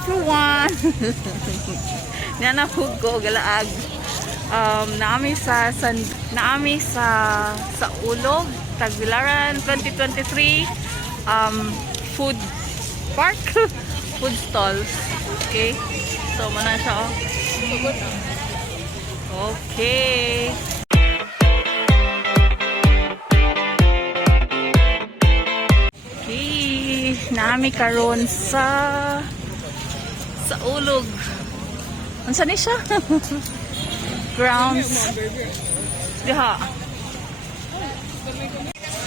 everyone! Nana ko galaag. Naami sa Ulog, Tagbilaran 2023 food park, food stalls. Okay. So mana siya oh. Okay. Okay, naami karon sa Ulog. Unsa ni siya? Grounds. Diha.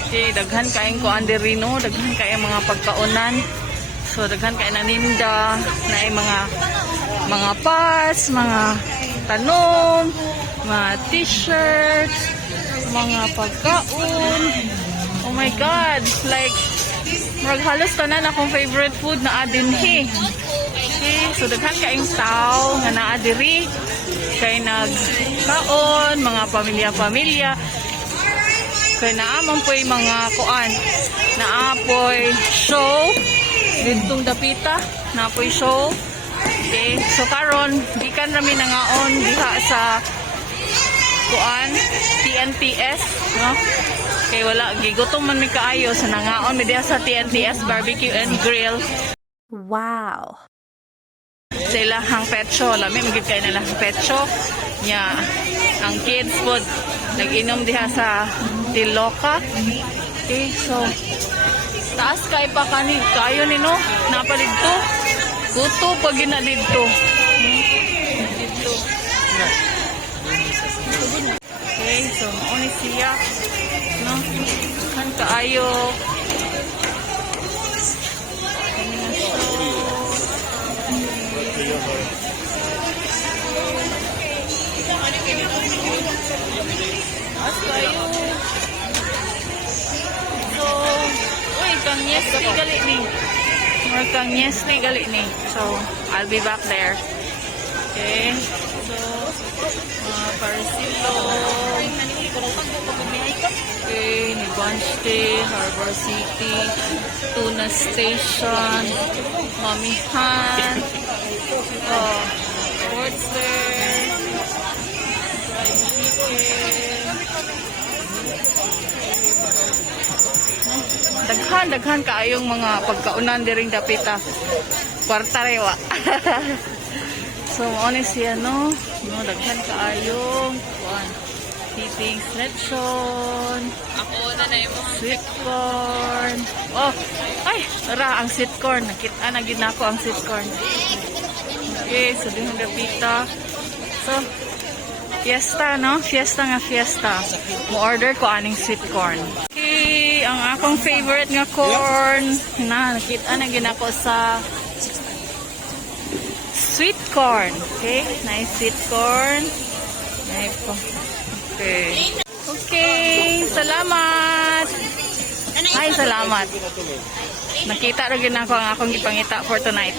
Okay, daghan kaayong kuan diri no, daghan kaayong mga pagkaunan. So daghan kaayong naninda, naay mga pass, mga tanom, mga t-shirts, mga pagkaon. Oh my god, like halos tanan akong favorite food na adinhi. Okay, so daghan kaayong tao nga naa diri kay nagkaon, mga pamilya-pamilya. Kay naamon po'y mga kuan, naapoy show dintong dapita, naapoy show. Okay, so karon gikan rami nangaon diha sa kuan TNTS, no? Kay wala gigutom man mi kaayo sa nangaon mi diha sa TNTS Barbecue and Grill. Wow. Sa ilahang petso, lami magiging kayo nalang petso nya ang kids food nag-inom diha sa Tiloca. Okay, so taas kay pa kayo ni no napaligto kuto pag gina dito. Okay, so mauni siya no kan kaayo so uy kang yes ni gali ni or kang yes ni gali ni, so I'll be back there. Okay, so Parsilo, okay, ni Banste, Harbor City, Tuna Station, Mamihan, Sportswear, Fried Chicken. Daghan kaayong mga pagkaunan diring dapita. Kwarta rewa. So honest siya no daghan kaayong kuan. Eating lechon. Ako na mo sweet corn. Oh, ay, tara ang sweet corn. Nakita na gid nako ang sweet corn. Okay, so dihong dapita. So fiesta no? Fiesta. Mo order ko aning sweet corn. Okay, ang akong favorite nga corn na nakita na gid nako sa sweet corn. Okay, nice sweet corn. Okay, salamat. Ay, salamat. Nakita rin ako ang akong ipangita for tonight.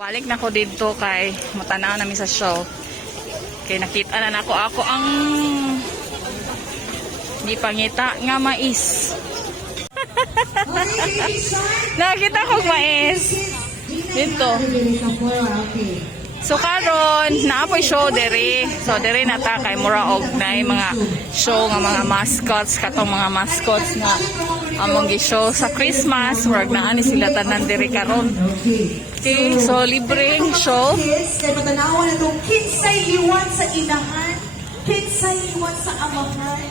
Balik na ko dito kay matanaw namin sa show. Kay nakita na ako ang ipangita nga mais. Nakita ko mais. Dito. So karon naapoy show dere. So dere nata kay mura og nay mga show nga mga mascots katong mga mascots na among gi-show sa Christmas, wag na ani sila tanan dere karon. Okay, so libreng show. Kay matanawan atong kinsay liwan sa inahan, kinsay liwan sa amahan.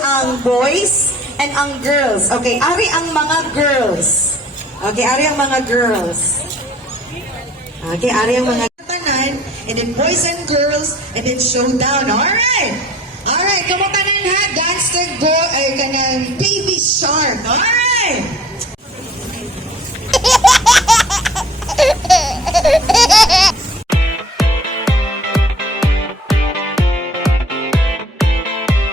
Ang boys and ang girls. Okay, ari ang mga girls. Okay, ari ang mga girls. Okay, ari ang mga and then boys and girls, and then showdown. Alright! Alright, kamutanan ha, gangster boy, ay kanang baby shark. Alright!